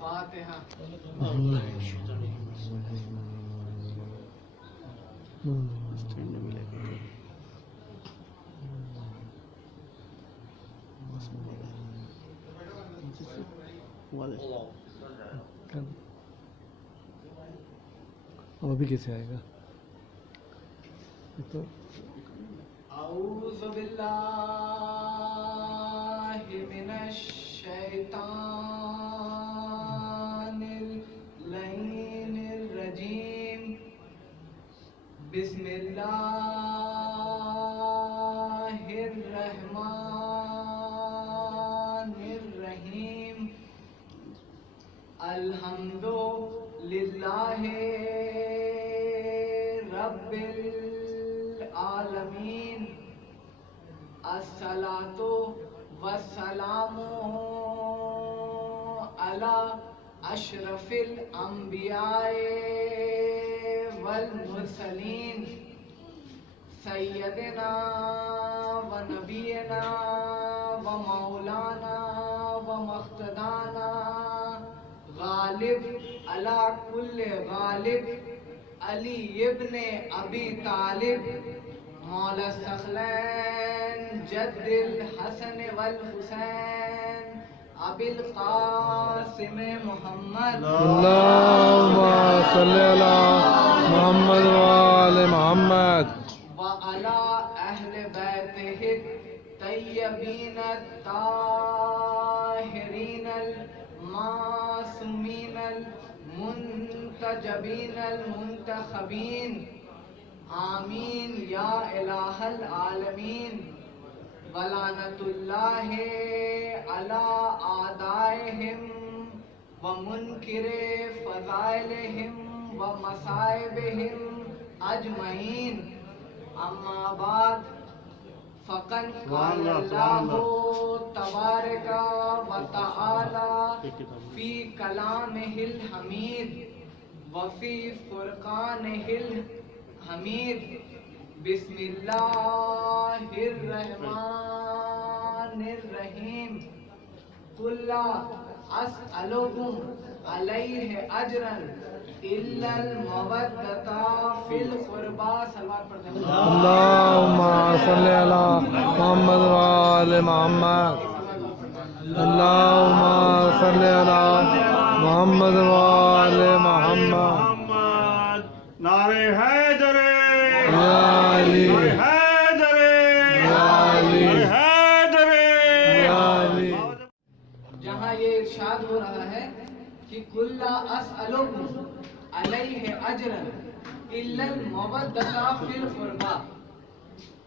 फातिहा। अब अभी कैसे आएगा? तो औज़ु बिल्लाहि मिनश शैतानिर लईनिर रजीम। बिस्मिल्लाहिर रहमानिर रहीम। अल्हम्दुलिल्लाहि रब्बिल आलमीन। अस्सलातु वस्सलामु अला अशरफिल अंबियाए वल मुरसलीन सय्यदना व नबीना व मौलाना व मख्तदाना गालिब अला कुल्ले गालिब अली इब्ने अबी तालिब मौला सखलैन जद्दिल हसन वल हुसैन अबिल कासिम मोहम्मद अल्लाहुम्मा सल्ली अला मुहम्मद व आले मुहम्मद व अला अहले बैतिहि तय्यबीन ताहिरीन मासूमीन मुंतजबीन मुंतखबीन। आमीन या इलाहल आलमीन। वलानतुल्लाहि अला आदाइहिम व मुनकिरे फज़ाइलिहिम व मसाइबिहिम अजमईन। अम्मा बाद फ़क़द क़ाल अल्लाहु तबारका व तआला फ़ी कलामिहिल हमीद व फ़ी फ़ुरक़ानिहिल हमीद। बिस्मिल्लाहिर रहमानिर रहीम। कुल्ला अस्अलुकुम अलैहि अजरन इल्लल मवद्दता फिल क़ुरबा। सल्लल्लाहु अलैहि वसल्लम। अल्लाहुम्मा सल्ली अला मुहम्मद व आले मुहम्मद। अल्लाहुम्मा सल्ली अला मुहम्मद व आले मुहम्मद। नारे हैदरे या अली हैदरे या अली हैदरे या अली। जहाँ ये इरशाद हो रहा है कि कुल्ला अस्अलुकुम अलैहि अजरन इल्लल मवद्दता फिल क़ुरबा,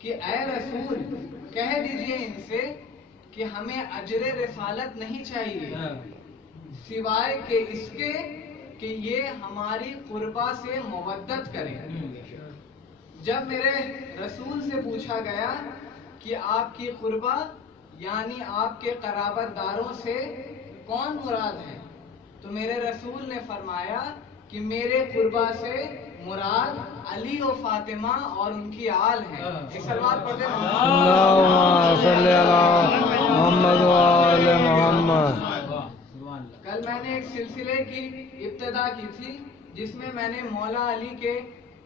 कि ऐ रसूल कह दीजिए इनसे कि हमें अजर रिसालत नहीं चाहिए सिवाय के इसके कि ये हमारी कुर्बा से मवद्दत करें। जब मेरे रसूल से पूछा गया कि आपकी कुर्बा यानी आपके कराबतदारों से कौन मुराद है, तो मेरे रसूल ने फरमाया कि मेरे कुर्बा से मुराद अली और फातिमा और उनकी आल है। एक सलवात पढ़ते हैं। अल्लाहुम्मा सल्ली अला मुहम्मद व आले मुहम्मद। कल मैंने एक सिलसिले की इब्तिदा की थी जिसमें मैंने मौला अली के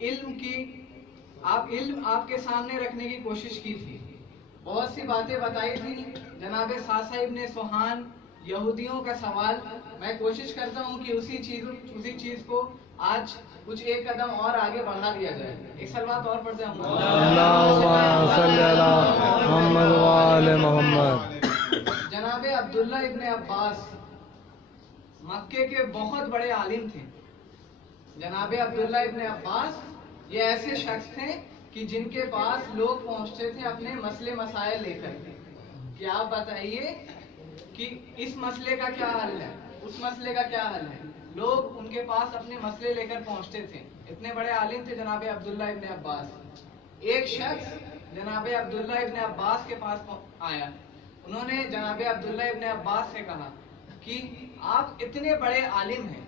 इल्म आपके सामने रखने की कोशिश की थी। बहुत सी बातें बताई थी। जनाबे सासा इब्ने सुहान यहूदियों का सवाल, मैं कोशिश करता हूँ कि उसी चीज को आज कुछ एक कदम और आगे बढ़ा दिया जाए। एक सलवात और पढ़ते हैं। अल्लाहुम्मा सल्ली अला मुहम्मद व आले मुहम्मद। जनाबे अब्दुल्ला इब्ने अब्बास मक्के के बहुत बड़े आलिम थे। जनाबे अब्दुल्ला इब्ने अब्बास ये ऐसे शख्स थे कि जिनके पास लोग पहुंचते थे अपने मसले मसाइल लेकर कि आप बताइए कि इस मसले का क्या हल है, उस मसले का क्या हल है। लोग उनके पास अपने मसले लेकर पहुंचते थे। इतने बड़े आलिम थे जनाबे अब्दुल्ला इब्ने अब्बास। एक शख्स जनाबे अब्दुल्ला इब्ने अब्बास के पास आया। उन्होंने जनाबे अब्दुल्ला इब्ने अब्बास से कहा कि आप इतने बड़े आलिम हैं,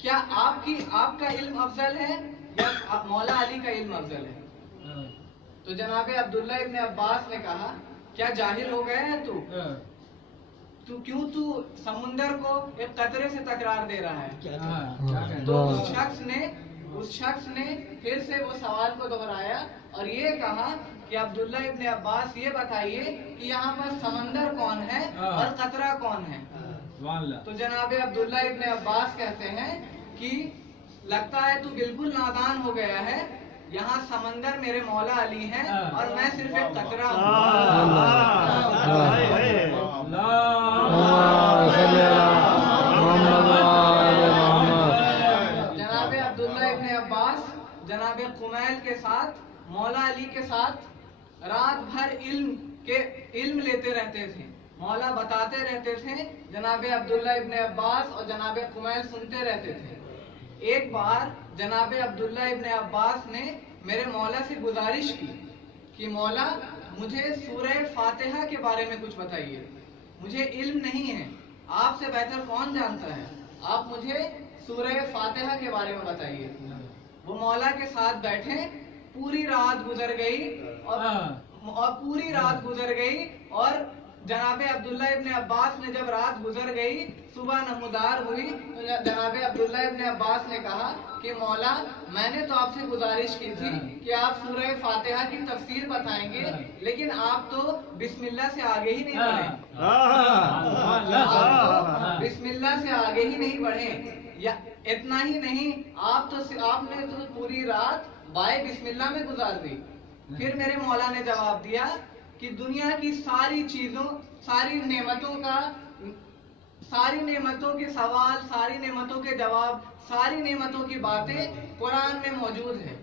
क्या आपका इल्म अफजल है या मौला अली का इल्म अफजल है? तो जनाबे अब्दुल्ला इब्ने अब्बास ने कहा क्या जाहिल हो गया है तू तू समुंदर को एक कतरे से तकरार दे रहा है। तो उस शख्स ने फिर से वो सवाल को दोहराया और ये कहा कि अब्दुल्ला इब्ने अब्बास ये बताइए कि यहाँ पर समंदर कौन है और कतरा कौन है। तो जनाब अब्दुल्ला इब्ने अब्बास कहते हैं कि लगता है तू बिल्कुल नादान हो गया है, यहाँ समंदर मेरे मौला अली हैं और मैं सिर्फ एक कतरा हूँ। जनाब अब्दुल्ला इब्ने अब्बास जनाब कुमैल के साथ मौला अली के साथ रात भर इल्म लेते रहते थे, मौला बताते रहते थे, जनाब अब्दुल्ला इब्ने अब्बास और जनाब कुमैल सुनते रहते थे। एक बार जनाब अब्दुल्ला इब्ने अब्बास ने मेरे मौला से गुजारिश की कि मौला मुझे सूरह फातिहा के बारे में कुछ बताइए, मुझे इल्म नहीं है, आपसे बेहतर कौन जानता है, आप मुझे सूरह फातिहा के बारे में बताइए। वो मौला के साथ बैठे, पूरी रात गुजर गई और जनाब अब्दुल्ला इब्ने अब्बास ने जब रात गुजर गई, सुबह नमदार हुई, तो जनाब अब्दुल्ला इब्ने अब्बास ने कहा कि मौला मैंने तो आपसे गुजारिश की थी कि आप सूरह फातिहा की तफसीर बताएंगे, लेकिन आप तो बिस्मिल्लाह से आगे ही नहीं बढ़े, बिस्मिल्लाह से आगे ही नहीं बढ़े। या इतना ही नहीं, आपने तो पूरी रात बाय बिस्मिल्लाह में गुजार दी। फिर मेरे मौला ने जवाब दिया कि दुनिया की सारी चीजों, सारी नेमतों के सवाल, सारी नेमतों के जवाब, सारी नेमतों की बातें कुरान में मौजूद है।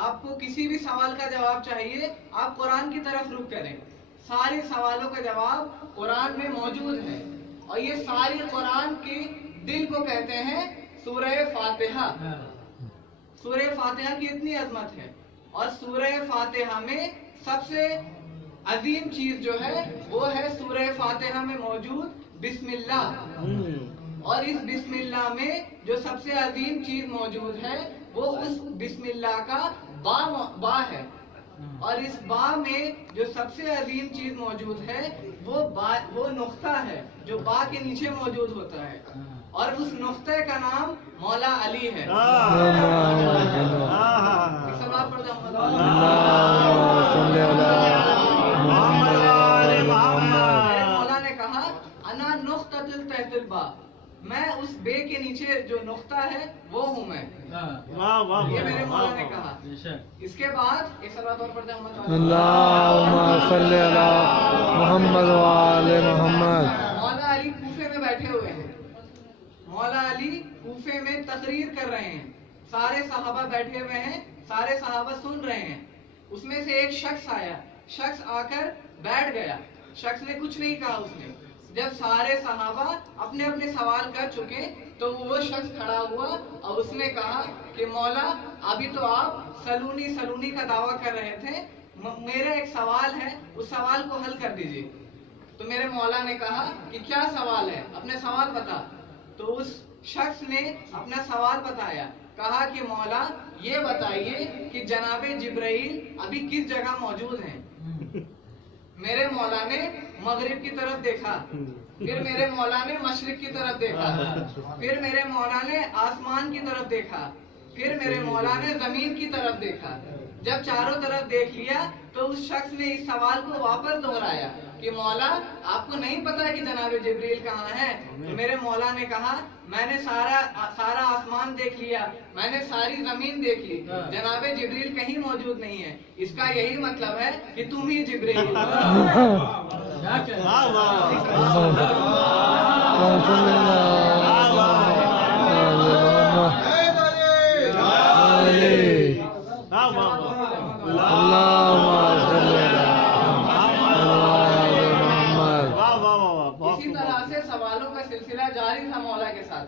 आपको किसी भी सवाल का जवाब चाहिए, आप कुरान की तरफ रुख करें, सारे सवालों का जवाब कुरान में मौजूद है। और ये सारी कुरान के दिल को कहते हैं सूरह फातिहा। सूरह फातिहा की इतनी अजमत है और सूरह फातिहा में सबसे अजीम चीज जो है वो है सूरह फातिहा में मौजूद बिस्मिल्लाह। और इस बिस्मिल्लाह में जो सबसे अजीम चीज मौजूद है वो उस बिस्मिल्लाह का बा है। और इस बा में जो सबसे अजीम चीज मौजूद है वो नुक्ता है जो बा के नीचे मौजूद होता है, और उस नुक्ते का नाम मौला अली है। मौला ने कहा अना नुक्ततुल तहतिल बा, मैं उस बे के नीचे जो नुक्ता है वो हूँ मैं। ये मेरे मौला ने कहा। इसके बाद एक सलात और पढ़ते हैं मौला अली कूफे में बैठे हुए हैं, मौला अली कूफे में तकरीर कर रहे हैं, सारे सहाबा बैठे हुए हैं, सारे सहाबा सुन रहे हैं। उसमें से एक शख्स आया, शख्स आकर बैठ गया, शख्स ने कुछ नहीं कहा। उसने जब सारे सहाबा अपने अपने सवाल कर चुके तो वो शख्स खड़ा हुआ और उसने कहा कि मौला अभी तो आप सलूनी का दावा कर रहे थे, मेरा एक सवाल है, उस सवाल को हल कर दीजिए। तो मेरे मौला ने कहा कि क्या सवाल है, अपने सवाल बता। तो उस शख्स ने अपना सवाल बताया, कहा कि मौला ये बताइए कि जनाबे जिब्राइल अभी किस जगह मौजूद हैं। मेरे मौला ने मगरिब की तरफ देखा, फिर मेरे मौला ने मशरिक की तरफ देखा, फिर मेरे मौला ने आसमान की तरफ देखा, फिर मेरे मौला ने जमीन की तरफ देखा। जब चारों तरफ देख लिया तो उस शख्स ने इस सवाल को वापस दोहराया कि मौला आपको नहीं पता कि जनाब जिब्रील कहाँ है। तो मेरे मौला ने कहा मैंने सारा आसमान देख लिया, मैंने सारी जमीन देख ली, जनाब जिब्रील कहीं मौजूद नहीं है। इसका यही मतलब है कि तुम ही जिब्रील। इसी तरह से सवालों का सिलसिला जारी था मौला के साथ।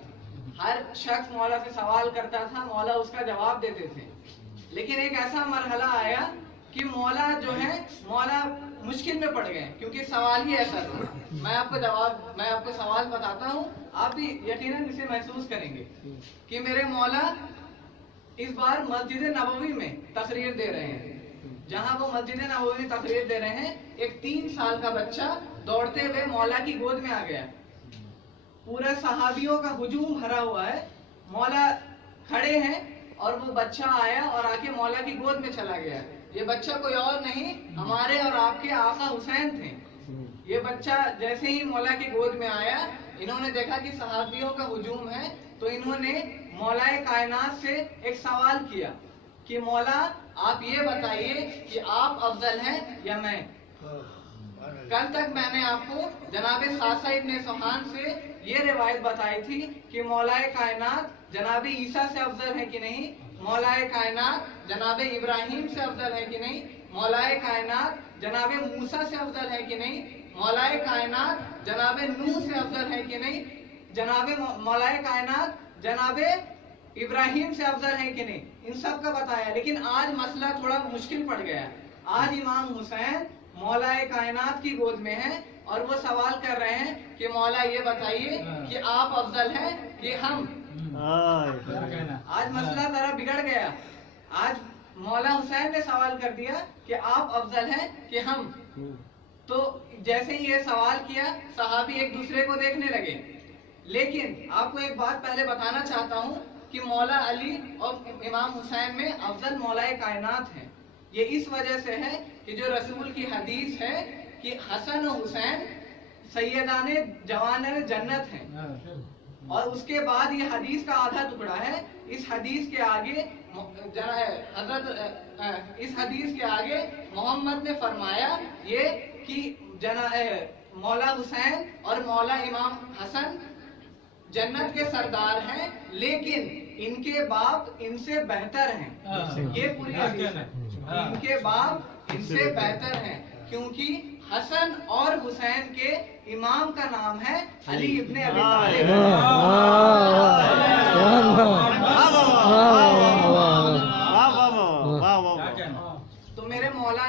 हर शख्स मौला से सवाल करता था, मौला उसका जवाब देते थे। लेकिन एक ऐसा मरहला आया कि मौला जो है मौला मुश्किल में पड़ गए, क्योंकि सवाल ही ऐसा था। मैं आपको सवाल बताता हूँ, आप भी यकीनन इसे महसूस करेंगे कि मेरे मौला इस बार मस्जिद नबवी में तकरीर दे रहे हैं। जहां वो मस्जिद नबवी में तकरीर दे रहे हैं, एक 3 साल का बच्चा दौड़ते हुए मौला की गोद में आ गया। पूरे सहाबियों का हुजूम भरा हुआ है, मौला खड़े हैं और वो बच्चा आया और आके मौला की गोद में चला गया। ये बच्चा कोई और नहीं, हमारे और आपके आका हुसैन थे। ये बच्चा जैसे ही मौला की गोद में आया, इन्होंने देखा कि सहाबियों का हुजूम है, तो इन्होंने मौलाए कायनात से एक सवाल किया कि मौला आप ये बताइए कि आप अफजल हैं या मैं। कल तक मैंने आपको जनाबे सासा इब्ने सुहान से ये रिवायत बताई थी कि मौलाए कायनात जनाबे ईसा से अफजल है कि नहीं, मौलाए कायनात जनाबे इब्राहिम से अफजल है कि नहीं, मौलाए कायनात जनाबे मूसा से अफजल है कि नहीं, मौलाए कायनात जनाबे नूह से अफजल है कि नहीं, जनाबे मौलाए कायनात जनाबे इब्राहिम से अफजल है कि नहीं। इन सब का बताया, लेकिन आज मसला थोड़ा मुश्किल पड़ गया। आज इमाम हुसैन मौलाए कायनात की गोद में है और वो सवाल कर रहे हैं कि मौला ये बताइए कि आप अफजल हैं कि हम। आज मसला जरा बिगड़ गया। आज मौला हुसैन ने सवाल कर दिया कि आप अफजल हैं कि हम। तो जैसे ही ये सवाल किया, सहाबी एक दूसरे को देखने लगे। लेकिन आपको एक बात पहले बताना चाहता हूँ कि मौला अली और इमाम हुसैन में अफजल मौलाए कायनात हैं। ये इस वजह से है कि जो रसूल की हदीस है कि हसन और हुसैन सैयदाने जवाने जन्नत हैं, और उसके बाद ये हदीस का आधा टुकड़ा है। इस हदीस के आगे इस हदीस के आगे मोहम्मद ने फरमाया ये कि मौला हुसैन और मौला इमाम हसन जन्नत के सरदार हैं, लेकिन इनके बाप इनसे बेहतर हैं। ये पूरी हदीस है, इनके बाप इनसे बेहतर हैं, क्योंकि हसन और हुसैन के इमाम का नाम है अली इब्ने अबी तालिब। तो मेरे मौला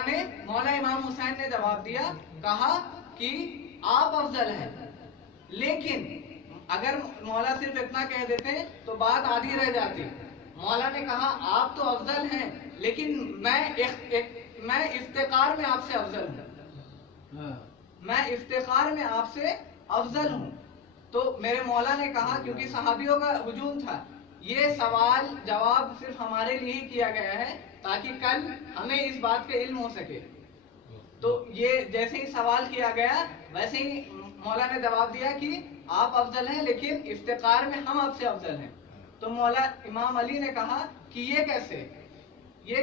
इमाम हुसैन ने जवाब दिया, कहा कि आप अफजल हैं। लेकिन अगर मौला सिर्फ इतना कह देते तो बात आधी रह जाती। मौला ने कहा आप तो अफजल हैं, लेकिन मैं इफ्तिकार में आपसे अफजल हूँ, मैं इफ्तिकार में आपसे अफजल हूँ। तो मेरे मौला ने कहा, क्योंकि सहाबियों का हुजूम था, ये सवाल जवाब सिर्फ हमारे लिए ही किया गया है ताकि कल हमें इस बात का इल्म हो सके। तो ये जैसे ही सवाल किया गया वैसे ही मौला ने जवाब दिया कि आप अफजल हैं, लेकिन इफ्तिकार में हम आपसे अफजल हैं। तो मौला इमाम अली ने कहा कि ये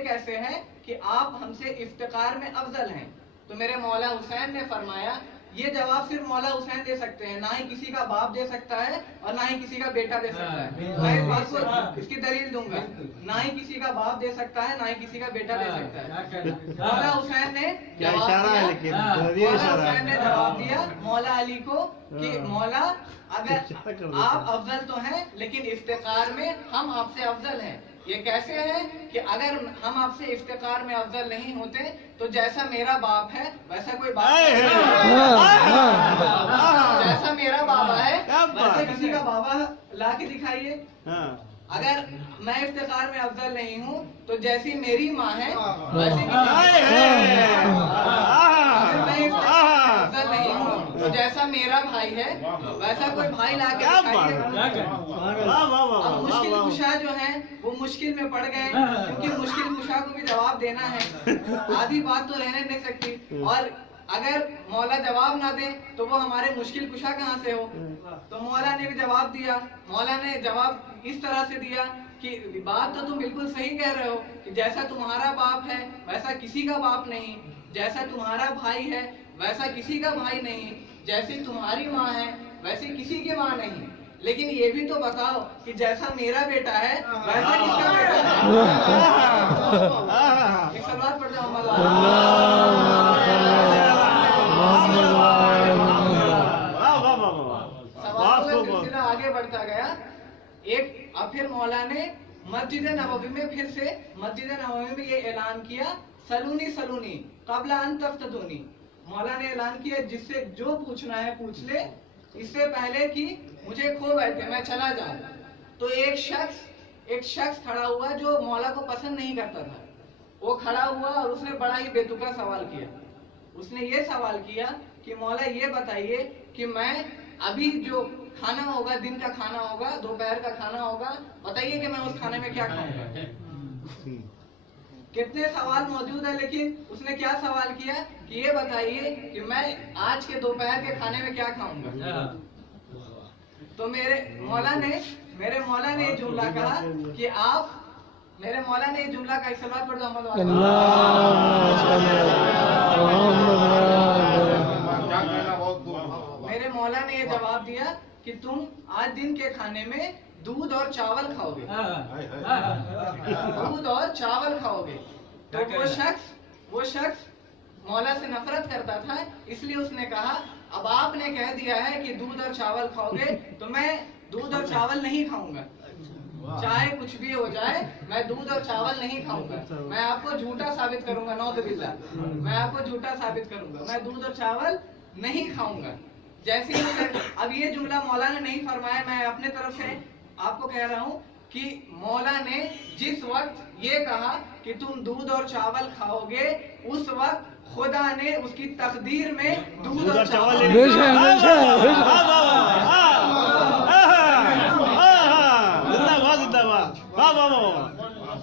कैसे है कि आप हमसे इफ्तिकार में अफजल हैं। तो मेरे मौला हुसैन ने फरमाया, ये जवाब सिर्फ मौला हुसैन दे सकते हैं, ना ही किसी का बाप दे सकता है और ना ही किसी का बेटा दे सकता है। मैं इस बात को इसकी दलील दूंगा, ना ही किसी का बाप दे सकता है, ना ही किसी का बेटा दे सकता है। मौला हुसैन ने जवाब दिया मौला अली को कि मौला अगर आप अफजल तो हैं, लेकिन इफ्तिकार में हम आपसे अफजल हैं। ये कैसे है कि अगर हम आपसे इफ्तिकार में अफजल नहीं होते तो जैसा मेरा बाप है वैसा कोई बाप जैसा मेरा बाबा है वैसा किसी का बाबा ला के दिखाइए। अगर मैं इफ्तिकार में अफजल नहीं हूँ तो जैसी मेरी माँ है वैसे अफजल नहीं हूँ तो जैसा मेरा भाई है वैसा कोई भाई ला के दिखाइए। अब मुश्किल कुशा जो है वो मुश्किल में पड़ गए, क्योंकि मुश्किल कुशा को भी जवाब देना है, आधी बात तो रहने नहीं सकती। और अगर मौला जवाब ना दे तो वो हमारे मुश्किल कुशा कहाँ से हो। तो मौला ने भी जवाब दिया। मौला ने जवाब इस तरह से दिया कि बात तो तुम बिल्कुल सही कह रहे हो कि जैसा तुम्हारा बाप है वैसा किसी का बाप नहीं, जैसा तुम्हारा भाई है वैसा किसी का भाई नहीं, जैसी तुम्हारी माँ है वैसी किसी की माँ नहीं। लेकिन ये भी तो बताओ कि जैसा मेरा बेटा है वैसा किसका बेटा है। एक सवाल पढ़ जाओ सिलसिला आगे बढ़ता गया। अब फिर मौला ने मस्जिद नबवी में ये ऐलान किया, सलूनी सलूनी कबला अन तफ्तूनी। मौला ने ऐलान किया जिससे जो पूछना है पूछ ले, इससे पहले कि मुझे खो बैठे मैं चला जाऊं। तो एक शख्स खड़ा हुआ जो मौला को पसंद नहीं करता था। वो खड़ा हुआ और उसने बड़ा ही बेतुका सवाल किया। उसने ये सवाल किया कि मौला ये बताइए कि मैं अभी जो खाना होगा, दिन का खाना होगा, दोपहर का खाना होगा, बताइए कि मैं उस खाने में क्या खाऊंगा। कितने सवाल मौजूद है, लेकिन उसने क्या सवाल किया कि ये बताइए कि मैं आज के दोपहर के खाने में क्या खाऊंगा। तो मेरे मौला ने ये जुमला कहा कि आप, मेरे मौला ने ये जुमला का इस्तेमाल कर दो मेरे मौला ने ये जवाब दिया कि तुम आज दिन के खाने में दूध और चावल खाओगे। दूध और चावल खाओगे। तो वो शख्स मौला से नफरत करता था, इसलिए उसने कहा अब आपने कह दिया है कि दूध और चावल खाओगे तो मैं दूध और चावल नहीं खाऊंगा, चाहे कुछ भी हो जाए मैं दूध और चावल नहीं खाऊंगा। मैं आपको झूठा साबित करूंगा, नौजुबिल्लाह, मैं आपको झूठा साबित करूंगा, मैं दूध और चावल नहीं खाऊंगा। जैसे ही अब ये जुमला मौला ने नहीं फरमाया, मैं अपने तरफ से आपको कह रहा हूँ कि मौला ने जिस वक्त ये कहा कि तुम दूध और चावल खाओगे, उस वक्त खुदा ने उसकी तकदीर में दूध और चावल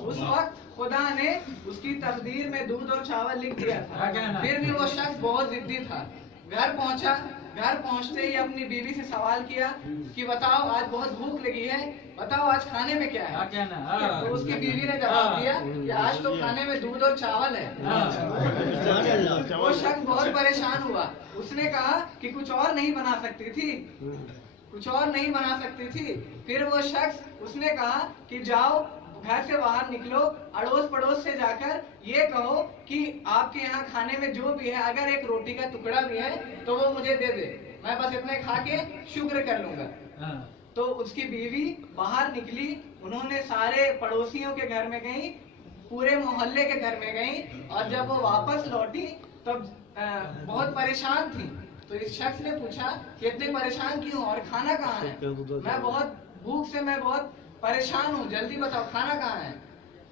उस वक्त खुदा ने उसकी तकदीर में दूध और चावल लिख दिया था। फिर भी वो शख्स बहुत जिद्दी था। घर पहुंचते ही अपनी बीवी से सवाल किया कि बताओ आज बहुत भूख लगी है, बताओ आज खाने में क्या है। तो उसकी बीवी ने जवाब दिया कि आज तो खाने में दूध और चावल है। वो शख्स बहुत परेशान हुआ। उसने कहा कि कुछ और नहीं बना सकती थी, कुछ और नहीं बना सकती थी। फिर वो शख्स, उसने कहा कि जाओ घर से बाहर निकलो, अड़ोस पड़ोस से जाकर ये कहो कि आपके यहाँ खाने में जो भी है, अगर एक रोटी का टुकड़ा भी है तो वो मुझे दे दे, मैं बस इतने खा के शुक्र कर लूंगा। तो उसकी बीवी बाहर निकली, उन्होंने सारे पड़ोसियों के घर में गई, पूरे मोहल्ले के घर में गई, और जब वो वापस लौटी तब बहुत परेशान थी। तो इस शख्स ने पूछा कि इतने परेशान क्यों और खाना कहाँ है? मैं बहुत भूख से मैं बहुत परेशान हूँ, जल्दी बताओ खाना कहाँ है?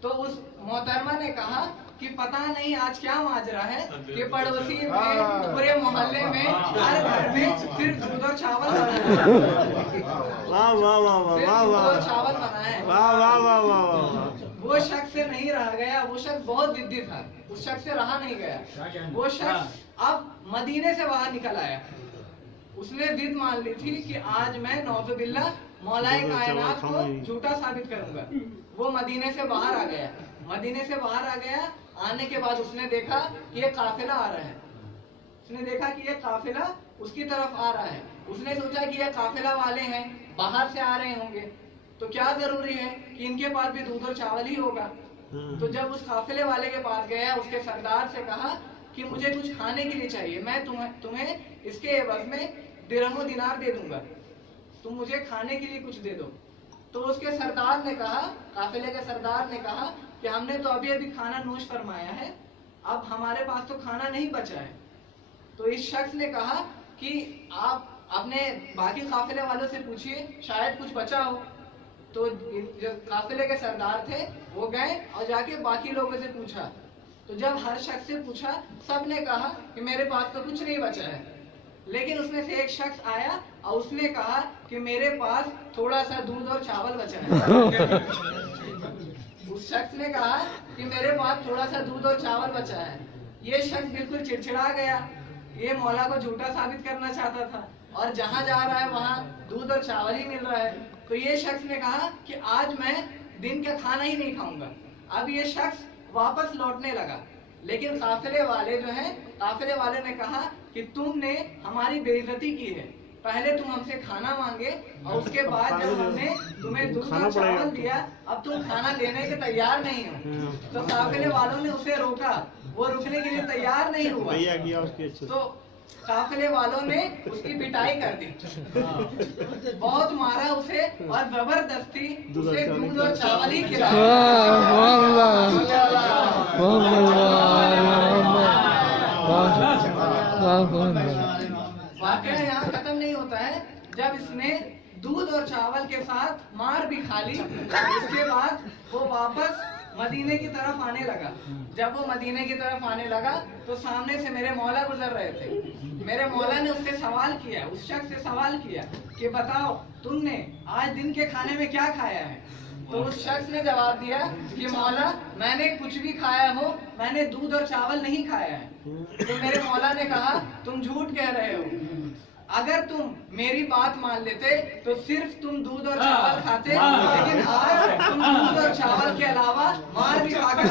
तो उस मोहतरमा ने कहा कि पता नहीं आज क्या माजरा है कि पड़ोसी में, पूरे मोहल्ले में, हर घर में सिर्फ दूध और चावल बना है। चावल बना है। वो शख्स से नहीं रहा गया, वो शख्स बहुत जिद्दी था, उस शख्स से रहा नहीं गया। वो शख्स अब मदीने से बाहर निकल आया। उसने जिद मान ली थी कि आज मैं नौजुबिल्लाह मौलाए कायनात को झूठा साबित करूंगा। वो मदीने से बाहर आ गया। मदीने से बाहर आ गया, आने के बाद उसने देखा कि ये काफिला आ रहा है। उसने देखा कि ये काफिला उसकी तरफ आ रहा है। उसने सोचा कि ये काफिला वाले हैं, बाहर से आ रहे होंगे, तो क्या जरूरी है कि इनके पास भी दूध और चावल ही होगा। तो जब उस काफिले वाले के पास गया, उसके सरदार से कहा कि मुझे कुछ खाने के लिए चाहिए, मैं तुम्हें इसके एवज में दिरहम दिनार दे दूंगा, तुम मुझे खाने के लिए कुछ दे दो। तो उसके सरदार ने कहा, काफिले के सरदार ने कहा कि हमने तो अभी अभी खाना नोश फरमाया है, अब हमारे पास तो खाना नहीं बचा है। तो इस शख्स ने कहा कि आप अपने बाकी काफिले वालों से पूछिए, शायद कुछ बचा हो। तो जो काफिले के सरदार थे वो गए और जाके बाकी लोगों से पूछा। तो जब हर शख्स से पूछा, सब ने कहा कि मेरे पास तो कुछ नहीं बचा है। लेकिन उसमें से एक शख्स आया और उसने कहा कि मेरे पास थोड़ा सा दूध और चावल बचा है। उस शख्स ने कहा कि मेरे पास थोड़ा सा दूध और चावल बचा है। ये शख्स बिल्कुल चिड़चिड़ा गया, ये मौला को झूठा साबित करना चाहता था, और जहाँ जा रहा है वहाँ दूध और चावल ही मिल रहा है। तो ये शख्स ने कहा कि आज मैं दिन का खाना ही नहीं खाऊंगा। अब ये शख्स वापस लौटने लगा, लेकिन काफिले वाले जो हैं, काफिले वाले ने कहा कि तुमने हमारी बेइज्जती की है, पहले तुम हमसे खाना मांगे और उसके बाद जब हमने तुम्हें दूध और चावल दिया, अब तुम खाना लेने के तैयार नहीं हो। तो काफिले वालों ने उसे रोका, वो रुकने के लिए तैयार नहीं हुआ। तो काफिले वालों ने उसकी पिटाई कर दी, बहुत मारा उसे और जबरदस्ती उसे दूध और चावल ही खिलाया। वाकया यहाँ खत्म नहीं होता है। जब इसने दूध और चावल के साथ मार भी खा ली, उसके बाद वो वापस मदीने की तरफ आने लगा। जब वो मदीने की तरफ आने लगा तो सामने से मेरे मौला गुजर रहे थे। मेरे मौला ने उससे सवाल किया, उस शख्स से सवाल किया कि बताओ तुमने आज दिन के खाने में क्या खाया है? तो उस शख्स ने जवाब दिया कि मौला मैंने कुछ भी खाया हो, मैंने दूध और चावल नहीं खाया है। तो मेरे मौला ने कहा तुम झूठ कह रहे हो, अगर तुम मेरी बात मान लेते तो सिर्फ तुम दूध और चावल खाते, लेकिन आज तुम दूध और चावल के अलावा मार भी खा कर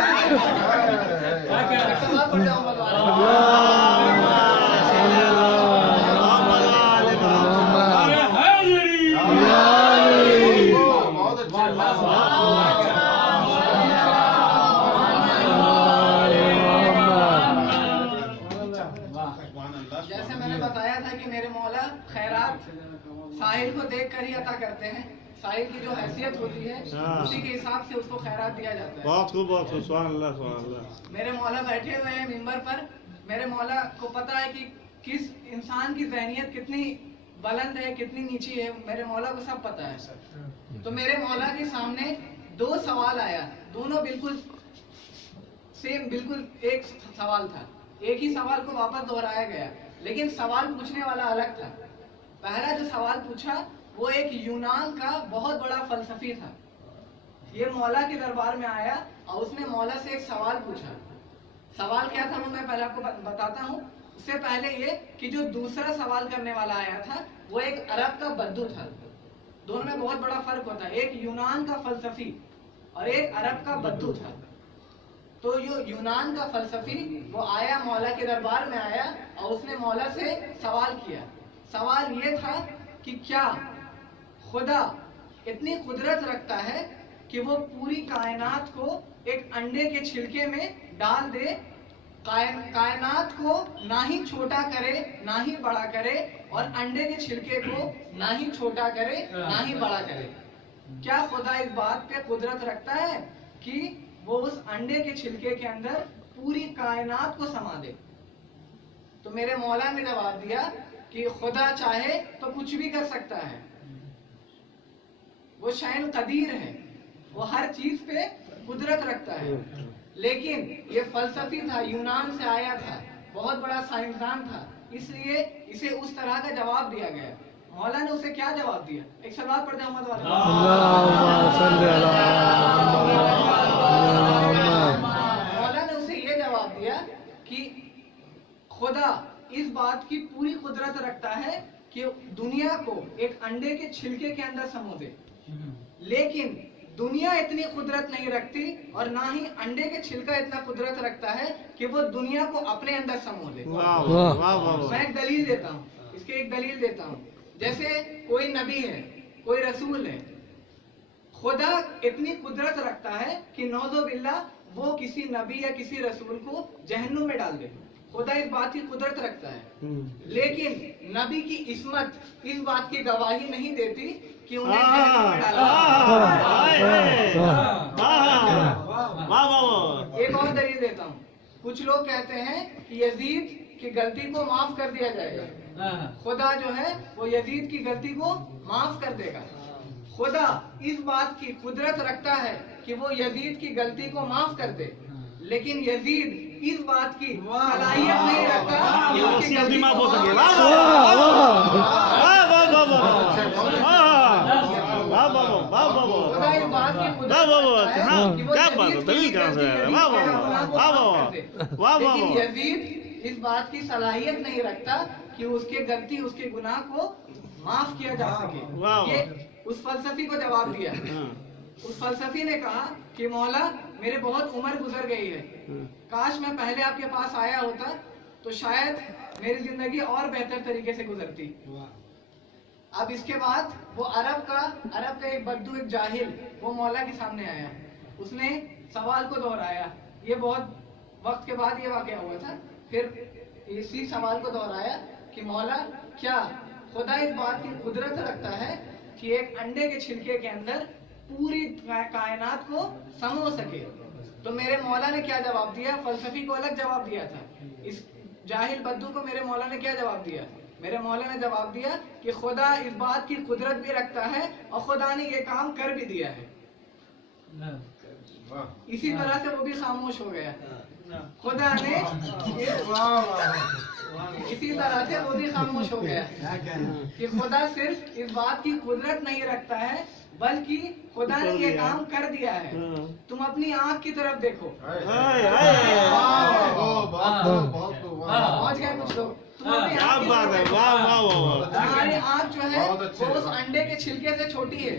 जैसे मैंने बताया था कि मेरे मौला खैरात साहिल को देखकर ही अता करते हैं। साहिल की जो हैसियत होती है उसी के हिसाब से उसको खैरात दिया जाता है। बहुत खूब, बहुत खूब, सुभान अल्लाह, सुभान अल्लाह। मेरे मौला बैठे हुए हैं मिंबर पर। मेरे मौला को पता है कि किस इंसान की ज़हनियत कितनी बुलंद है, कितनी नीची है, मेरे मौला को सब पता है। तो मेरे मौला के सामने दो सवाल आया, दोनों बिल्कुल सेम, बिल्कुल एक सवाल था। एक ही सवाल को वापस दोहराया गया, लेकिन सवाल पूछने वाला अलग था। पहला जो सवाल पूछा वो एक यूनान का बहुत बड़ा फलसफी था। ये मौला के दरबार में आया और उसने मौला से एक सवाल पूछा। सवाल क्या था वो मैं पहले आपको बताता हूँ। उससे पहले ये कि जो दूसरा सवाल करने वाला आया था वो एक अरब का बद्दू था। दोनों में बहुत बड़ा फर्क होता है, एक यूनान का फलसफी और एक अरब का बद्दू था। तो जो यूनान का फलसफी वो आया, मौला के दरबार में आया और उसने मौला से सवाल किया। सवाल ये था कि क्या खुदा इतनी कुदरत रखता है कि वो पूरी कायनात को एक अंडे के छिलके में डाल दे, कायनात को ना ही छोटा करे ना ही बड़ा करे, और अंडे के छिलके को ना ही छोटा करे ना ही बड़ा करे? क्या खुदा इस बात पे कुदरत रखता है कि वो उस अंडे के छिलके के अंदर पूरी कायनात को समा दे? तो मेरे मौला ने जवाब दिया कि खुदा चाहे तो कुछ भी कर सकता है, वो शायद कदीर है, वो हर चीज पे कुदरत रखता है। लेकिन ये फलसफी था, यूनान से आया था, बहुत बड़ा साइंसदान था, इसलिए इसे उस तरह का जवाब दिया गया। मौला ने उसे क्या जवाब दिया? एक सवाल पढ़ते हैं मोहम्मद वाले। मौला ने उसे ये जवाब दिया कि खुदा इस बात की पूरी कुदरत रखता है कि दुनिया को एक अंडे के छिलके के अंदर समो दे, लेकिन दुनिया इतनी कुदरत नहीं रखती और ना ही अंडे के छिलका इतना कुदरत रखता है कि वो दुनिया को अपने अंदर समो ले। मैं एक दलील देता हूँ, इसके एक दलील देता हूँ। जैसे कोई नबी है, कोई रसूल है, खुदा इतनी कुदरत रखता है कि नौज़ो बिल्लाह वो किसी नबी या किसी रसूल को जहन्नुम में डाल दे। खुदा इस बात की कुदरत रखता है, लेकिन नबी की इस्मत इस बात की गवाही नहीं देती कि उन्हें जहन्नुम में डाला। एक और दलील देता हूँ। कुछ लोग कहते हैं कि यजीद की गलती को माफ कर दिया जाएगा, खुदा जो है वो यजीद की गलती को माफ कर देगा। खुदा इस बात की कुदरत रखता है कि वो यजीद की गलती को माफ कर दे, लेकिन यजीद इस बात की सलाहियत नहीं रखता कि उसकी गलती माफ हो सके। खुदा इस बात की कुदरत रखता है कि वो लेकिन यजीद इस बात की सलाहियत नहीं रखता कि उसके गलती, उसके गुनाह को माफ किया जा सके। ये उस फलसफी को जवाब दिया। उस फलसफी ने कहा कि मौला मेरे बहुत उम्र गुजर गई है, काश मैं पहले आपके पास आया होता तो शायद मेरी जिंदगी और बेहतर तरीके से गुजरती। अब इसके बाद वो अरब का एक बद्दू, एक जाहिल, वो मौला के सामने आया। उसने सवाल को दोहराया। ये बहुत वक्त के बाद ये वाकया हुआ था। फिर इसी सवाल को दोहराया कि मौला क्या खुदा इस बात की कुदरत रखता है कि एक अंडे के छिलके के अंदर पूरी कायनात को समो सके? तो मेरे मौला ने क्या जवाब दिया? फलसफी को अलग जवाब दिया था, इस जाहिल बद्दू को मेरे मौला ने क्या जवाब दिया? मेरे मौला ने जवाब दिया कि खुदा इस बात की कुदरत भी रखता है और खुदा ने ये काम कर भी दिया है। इसी तरह से वो भी खामोश हो गया। खुदा ने इसी तरह से वो भी खामोश हो गया कि खुदा सिर्फ इस बात की कुदरत नहीं रखता है, बल्कि खुदा ने ये काम कर दिया है। तुम अपनी आंख की तरफ देखो। पहुंच गए कुछ लोग। तुम अपनी आंख की तरफ देखो। तुम्हारी आंख जो है वो उस अंडे के छिलके से छोटी है,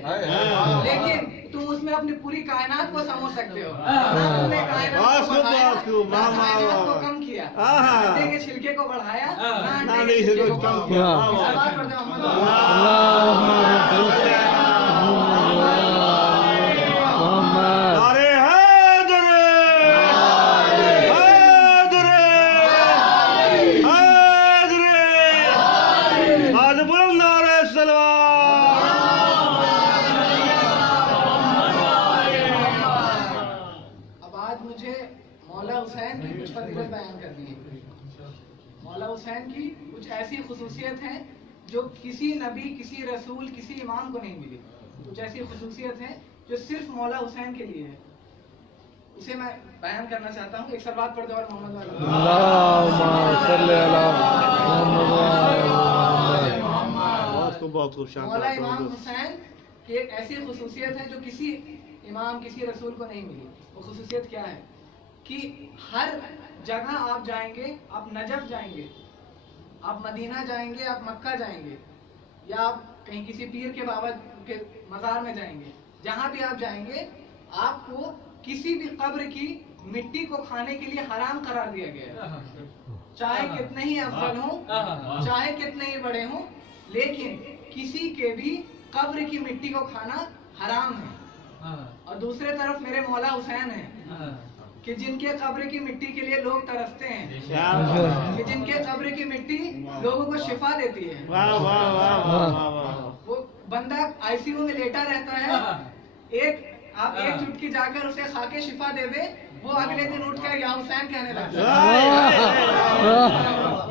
लेकिन तुम उसमें अपनी पूरी कायनात को समझ सकते हो। तुमने कायनात को बढ़ाया, कायनात को कम किया, अंडे के छिलके को बढ़ाया, अंडे के छिलके को कम किया। सवाल करते मौला हुसैन की कुछ ऐसी खुसूसियत है जो किसी नबी, किसी रसूल, किसी इमाम को नहीं मिली। कुछ ऐसी खुसूसियत है जो सिर्फ मौला हुसैन के लिए है, उसे मैं बयान करना चाहता हूँ। एक सलवात पढ़ दो और मोहम्मद मौला इमाम हुसैन की एक ऐसी खुसूसियत है जो किसी इमाम, किसी रसूल को नहीं मिली। वो खुसूसियत क्या है कि हर जगह आप जाएंगे, आप नजफ जाएंगे, आप मदीना जाएंगे, आप मक्का जाएंगे, या आप कहीं किसी पीर के बाबा के मजार में जाएंगे, जहां भी आप जाएंगे आपको किसी भी कब्र की मिट्टी को खाने के लिए हराम करार दिया गया है। चाहे कितने ही अफजल हों, चाहे कितने ही बड़े हों, लेकिन किसी के भी कब्र की मिट्टी को खाना हराम है। और दूसरे तरफ मेरे मौला हुसैन है कि जिनके कब्र की मिट्टी के लिए लोग तरसते हैं, कि जिनके कब्र की मिट्टी लोगों को शिफा देती है। वो बंदा आईसीयू में लेटा रहता है, आप एक चुटकी जाकर उसे खाके शिफा दे दे, वो अगले दिन उठकर या हुसैन कहने लगता है।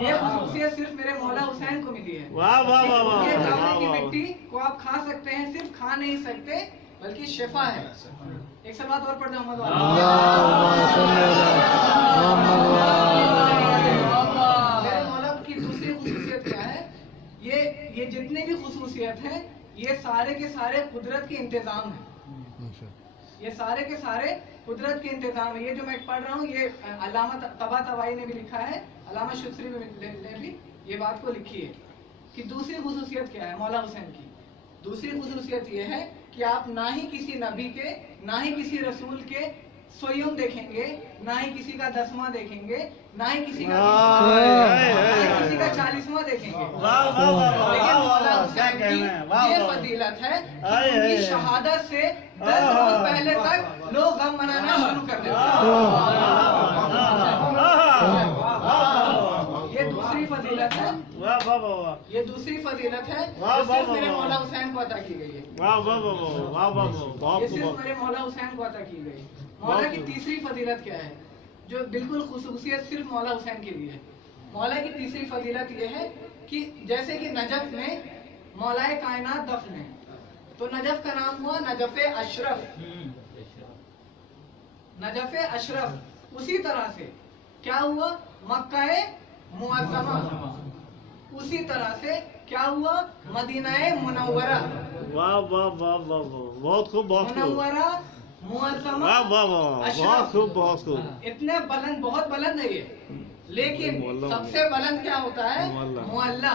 ये खुसूसियत सिर्फ मेरे मौला हुसैन को मिली है। ये कब्र की मिट्टी को आप खा सकते हैं, सिर्फ खा नहीं सकते बल्कि शिफा है। एक सवाल और पढ़ दो मोहम्मद। मेरे मौला की दूसरी खुसूसियत क्या है? ये जितने भी खुसूसियत हैं, ये सारे के सारे कुदरत के इंतजाम हैं। ये सारे के सारे कुदरत के इंतजाम है। ये जो मैं पढ़ रहा हूँ, ये अल्लामा तबातबाई ने भी लिखा है, अल्लामा शुसरी ने भी ये बात को लिखी है कि दूसरी खुसूसियत क्या है मौला हुसैन की। दूसरी खुसूसियत ये है कि आप ना ही किसी नबी के, ना ही किसी रसूल के सोयम देखेंगे, ना ही किसी का 10वां देखेंगे, ना ही किसी का 40वां देखेंगे। लेकिन मौला हुसैन की ये फजीलत है कि उनकी शहादत से 10 रोज पहले तक लोग गम मनाना शुरू कर देते हैं। ये दूसरी फजीलत है, ये दूसरी फजीलत है जो सिर्फ मेरे मौला हुसैन को अता की गई है। ये सिर्फ मेरे मौला हुसैन को अता की गई। मौला की तीसरी फजीलत क्या है जो बिल्कुल खुसूसियत सिर्फ मौला हुसैन के लिए है? मौला की तीसरी फजीलत ये है कि जैसे कि नजफ में मौलाए कायनात दफन है, तो नजफ का नाम हुआ नजफ अशरफ, नजफ अशरफ। उसी तरह से क्या हुआ मक्का मुअज़्ज़मा, उसी तरह से क्या हुआ मदीना मुनव्वरा। वाह वाह वाह वाह, बहुत खूब, बहुत खूब। मुनव्वरा मुअज़्ज़मा, वाह वाह वाह, बहुत खूब, बहुत खूब। इतने बुलंद, बहुत बुलंद है ये, लेकिन सबसे बुलंद क्या होता है? मुअल्ला।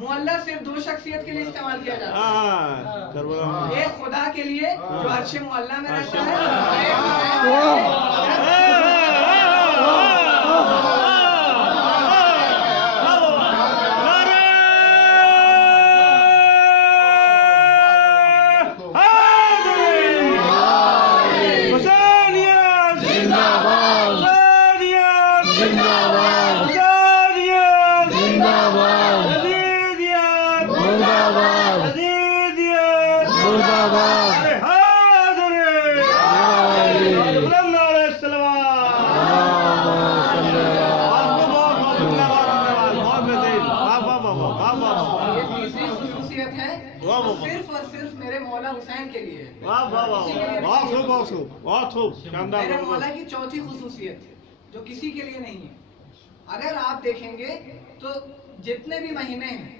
मुअल्ला सिर्फ दो शख्सियत के लिए इस्तेमाल किया जाता है। एक खुदा के लिए जो अर्श मुअल्ला में रहता है, मुर्दाबाद। वाह, वो वाह। सिर्फ और सिर्फ मेरे मौला हुसैन के लिए है। वाह वाह वाह किसी के लिए बहुत नहीं खूब है। बहुत खूब बहुत खूब शानदार मेरे बहुत मौला खूब। की चौथी खुसूसियत जो किसी के लिए नहीं है, अगर आप देखेंगे तो जितने भी महीने हैं,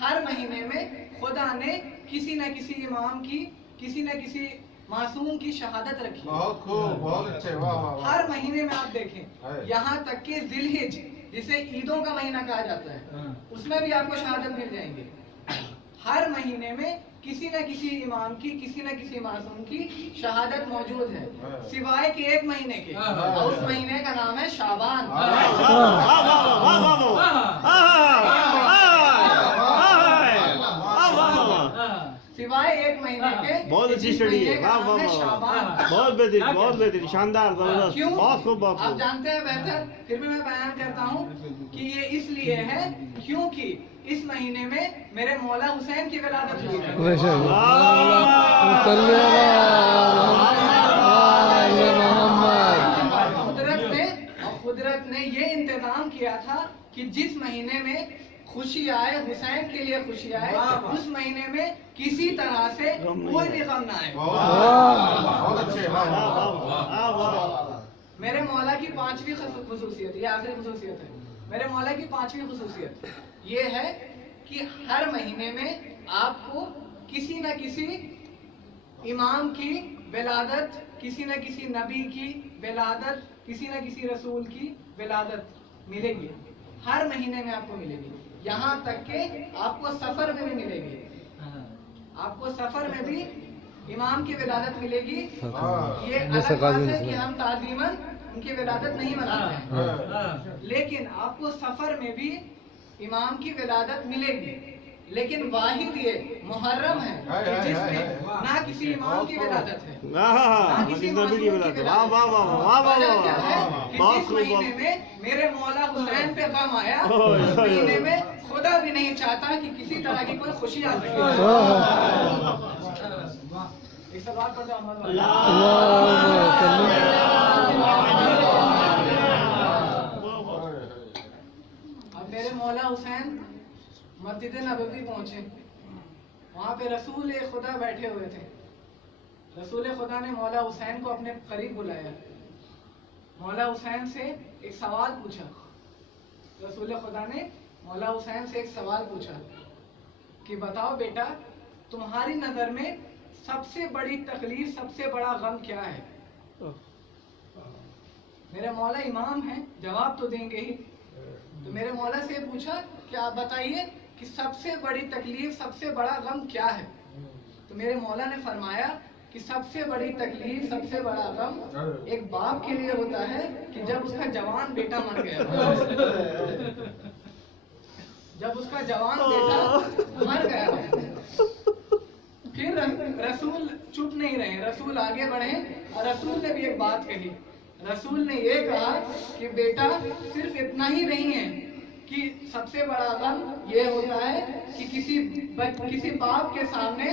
हर महीने में खुदा ने किसी न किसी इमाम की, किसी न किसी मासूम की शहादत रखी है। बहुत खूब, बहुत अच्छे, वाह वाह वाह। हर महीने में आप देखें, है। यहाँ तक कि जिलहिज जिसे ईदों का महीना कहा जाता है, उसमें भी आपको शहादत मिल जाएंगे। हर महीने में किसी न किसी इमाम की, किसी न किसी मासूम की शहादत मौजूद है, सिवाय के एक महीने के, और उस महीने का नाम है शाबान। वाह वाह वाह वाह वाह सिवाय एक महीने के, बहुत अच्छी इस स्टडी है। महीने का वाह नाम वाह है वाह शाबान। बहुत बेहतरीन, बहुत बेहतरीन, शानदार, जबरदस्त, क्यों? बहुत खूब बहुत आप खूब। जानते हैं बेहतर, फिर भी मैं बयान करता हूँ कि ये इसलिए है क्योंकि इस महीने में मेरे मौला हुसैन की विलादत हुई है। कुदरत ने ये इंतजाम किया था कि जिस महीने में खुशी आए, हुसैन के लिए खुशी आए, उस महीने में किसी तरह से कोई भी गम ना आए। बहुत अच्छे, वाह वाह वाह वाह। मेरे मौला की पांचवी खुसूसियत, ये आखिरी खुसूसियत है, मेरे मौला की पांचवी खुसूसियत ये है कि हर महीने में आपको किसी न किसी इमाम की विलादत, किसी न किसी नबी की विलादत, किसी न किसी रसूल की विलादत मिलेगी। हर महीने में आपको मिलेगी, यहाँ तक कि आपको सफर में भी मिलेगी। आपको सफर में भी इमाम की विलादत मिलेगी। ये अलग बात है कि हम ताज़ीमन उनकी विलादत नहीं मनाते हैं, लेकिन आपको सफर में भी इमाम की विलादत मिलेगी। लेकिन वाहिद ये मुहर्रम है कि जिसमें ना किसी इमाम की विलादत है, ना किसी मासूम की विलादत है। वाह वाह वाह वाह वाह वजह क्या है वाह कि बहुत जिस खूब महीने बहुत। में मेरे मौला हुसैन पे गम आया, उस महीने में खुदा भी नहीं चाहता कि किसी तरह की कोई खुशी आ सके। एक सवाल पढ़ जाओ अहमद भाई। अब मेरे मौला हुसैन मस्जिद नबवी पहुंचे, वहां पे रसूल खुदा बैठे हुए थे। रसूल खुदा ने मौला हुसैन को अपने करीब बुलाया, मौला हुसैन से एक सवाल पूछा। रसूल खुदा ने मौला हुसैन से एक सवाल पूछा कि बताओ बेटा, तुम्हारी नजर में सबसे बड़ी तकलीफ, सबसे बड़ा गम क्या है? मेरे मौला इमाम हैं, जवाब तो देंगे ही। तो मेरे मौला से पूछा कि आप बताइए कि सबसे बड़ी तकलीफ, सबसे बड़ा गम क्या है? तो मेरे मौला ने फरमाया कि सबसे बड़ी तकलीफ, सबसे बड़ा गम एक बाप के लिए होता है कि जब उसका जवान बेटा मर गया, जब उसका जवान बेटा मर गया। फिर रसूल चुप नहीं रहे, रसूल आगे बढ़े और रसूल ने भी एक बात कही। रसूल ने ये कहा कि बेटा, सिर्फ इतना ही नहीं है कि सबसे बड़ा गम ये होता है कि किसी बाप के सामने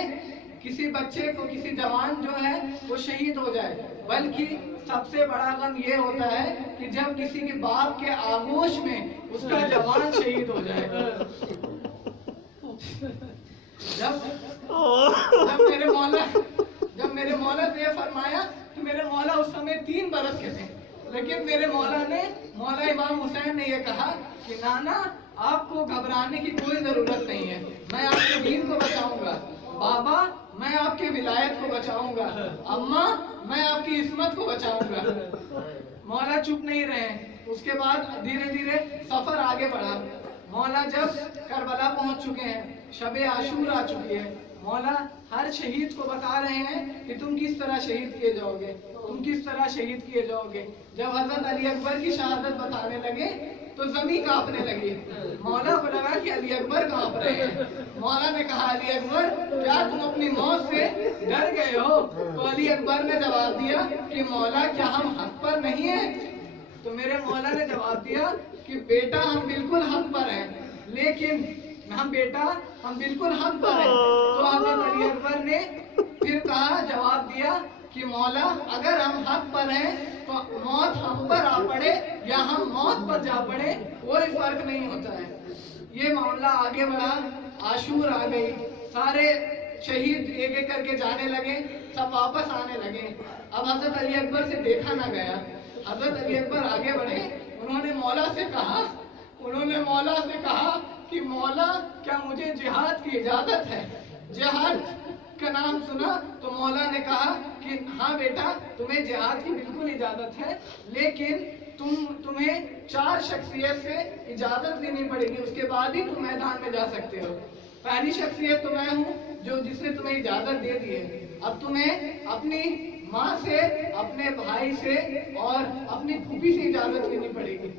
किसी बच्चे को, किसी जवान जो है वो शहीद हो जाए, बल्कि सबसे बड़ा गम ये होता है कि जब किसी के बाप के आगोश में उसका जवान शहीद हो जाए। जब मेरे मौला ने ये फरमाया तो मेरे मौला उस समय 3 बरस के थे, लेकिन मेरे मौला इमाम हुसैन ने ये कहा कि नाना, आपको घबराने की कोई जरूरत नहीं है, मैं आपके दीन को बचाऊंगा। बाबा, मैं आपके विलायत को बचाऊंगा। अम्मा, मैं आपकी इस्मत को बचाऊंगा। मौला चुप नहीं रहे। उसके बाद धीरे धीरे सफर आगे बढ़ा। मौला जब करबला पहुंच चुके हैं, शबे आशूर आ चुकी है, मौला हर शहीद को बता रहे हैं कि तुम किस तरह शहीद किए जाओगे, तुम किस तरह शहीद किए जाओगे। जब हजरत अली अकबर की शहादत बताने लगे तो जमीन कांपने लगी। मौला को लगा कि अली अकबर कांप रहे हैं। मौला ने कहा, अली अकबर, क्या तुम अपनी मौत से डर गए हो? तो अली अकबर ने जवाब दिया कि मौला, क्या हम हक पर नहीं है? तो मेरे मौला ने जवाब दिया कि बेटा, हम बिल्कुल हक पर हैं, लेकिन हम बिल्कुल हक पर हैं। तो हजरत अली अकबर ने फिर कहा, जवाब दिया कि मौला, अगर हम हक पर हैं तो मौत हम पर आ पड़े या हम मौत पर जा पड़े, कोई फर्क नहीं होता है। ये मामला आगे बढ़ा, आशूर आ गई, सारे शहीद एक एक करके जाने लगे, सब वापस आने लगे। अब हजरत अली अकबर से देखा ना गया। हजरत अली अकबर आगे बढ़े, उन्होंने मौला से कहा कि मौला क्या मुझे जिहाद की इजाजत है? जिहाद का नाम सुना तो मौला ने कहा कि हाँ बेटा, तुम्हें जिहाद की बिल्कुल इजाजत है, लेकिन तुम्हें 4 शख्सियत से इजाजत लेनी पड़ेगी, उसके बाद ही तुम मैदान में जा सकते हो। पहली शख्सियत तो मैं हूँ जो जिसने तुम्हें इजाजत दे दी है। अब तुम्हें अपनी माँ से, अपने भाई से और अपनी फूफी से इजाजत लेनी पड़ेगी।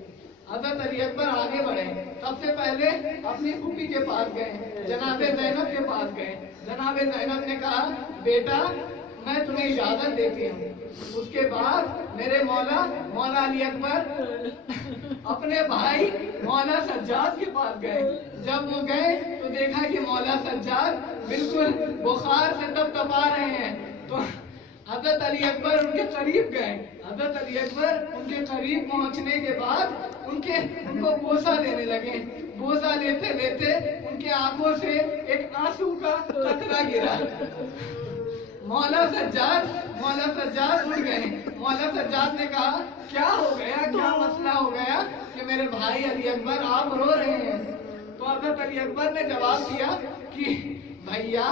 हजरत अली अकबर आगे बढ़े, सबसे पहले अपनी फूफी के पास गए, जनाबे ज़ैनब के पास गए। जनाबे ज़ैनब ने कहा बेटा मैं तुम्हें इजाजत देती हूँ। उसके बाद मेरे मौला अली अकबर अपने भाई मौला सज्जाद के पास गए। जब वो गए तो देखा कि मौला सज्जाद बिल्कुल बुखार से तपतपा रहे हैं। तो हजरत अली अकबर उनके करीब गए। हजरत अली अकबर उनके करीब पहुंचने के बाद उनको बोसा देने लगे। बोसा लेते लेते उनके आंखों से एक आंसू का कतरा गिरा। मौला सज्जाद उठ गए। मौला सज्जाद ने कहा क्या हो गया, क्या मसला हो गया कि मेरे भाई अली अकबर आप रो रहे हैं? तो हजरत अली अकबर ने जवाब दिया कि भैया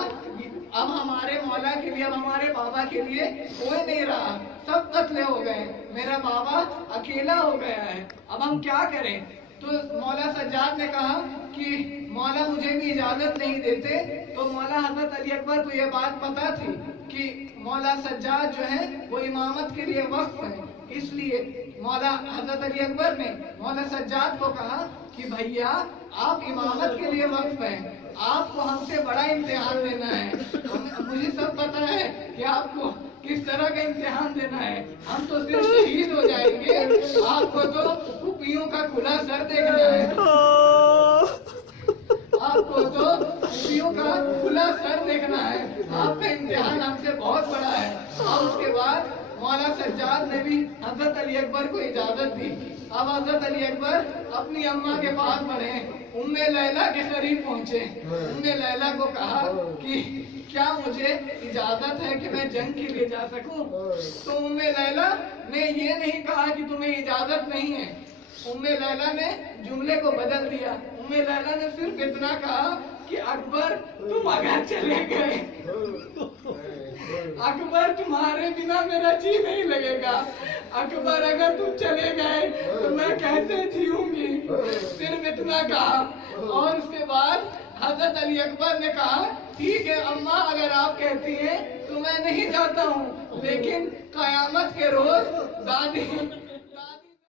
अब हमारे मौला के लिए, अब हमारे बाबा के लिए कोई नहीं रहा, सब कत्ले हो गए, मेरा बाबा अकेला हो गया है, अब हम क्या करें? तो मौला सज्जाद ने कहा कि मौला मुझे भी इजाजत नहीं देते। तो मौला हजरत अली अकबर को यह बात पता थी कि मौला सज्जाद जो है वो इमामत के लिए वक्फ है, इसलिए मौला हजरत अली अकबर ने मौला सज्जाद को कहा कि भैया आप इमामत के लिए वक्फ हैं, आपको हमसे बड़ा इम्तिहान देना है। मुझे सब पता है कि आपको किस तरह का इम्तिहान देना है। हम तो सिर्फ शहीद हो जाएंगे, आपको तो कुपियों का खुला सर देखना है। आपको तो कुपियों का खुला सर देखना है। आपका इम्तिहान हमसे बहुत बड़ा है। और उसके बाद मौला सज्जाद ने भी हजरत अली अकबर को इजाजत दी। अब हजरत अली अकबर अपनी अम्मा के पास बढ़े, उम्मे लैला के करीब पहुंचे। उम्मे लैला को कहा कि क्या मुझे इजाजत है कि मैं जंग के लिए जा सकूं? तो उम्मे लैला ने ये नहीं कहा कि तुम्हें इजाजत नहीं है। उम्मे लैला ने जुमले को बदल दिया। उम्मे लैला ने सिर्फ इतना कहा कि अकबर तुम अगर चले गए, अकबर तुम्हारे बिना मेरा जी नहीं लगेगा। अकबर अगर तुम चले गए तो मैं कैसे जीऊंगी? सिर्फ इतना कहा। और उसके बाद हजरत अली अकबर ने कहा ठीक है अम्मा, अगर आप कहती हैं तो मैं नहीं जाता हूँ, लेकिन कयामत के रोज दादी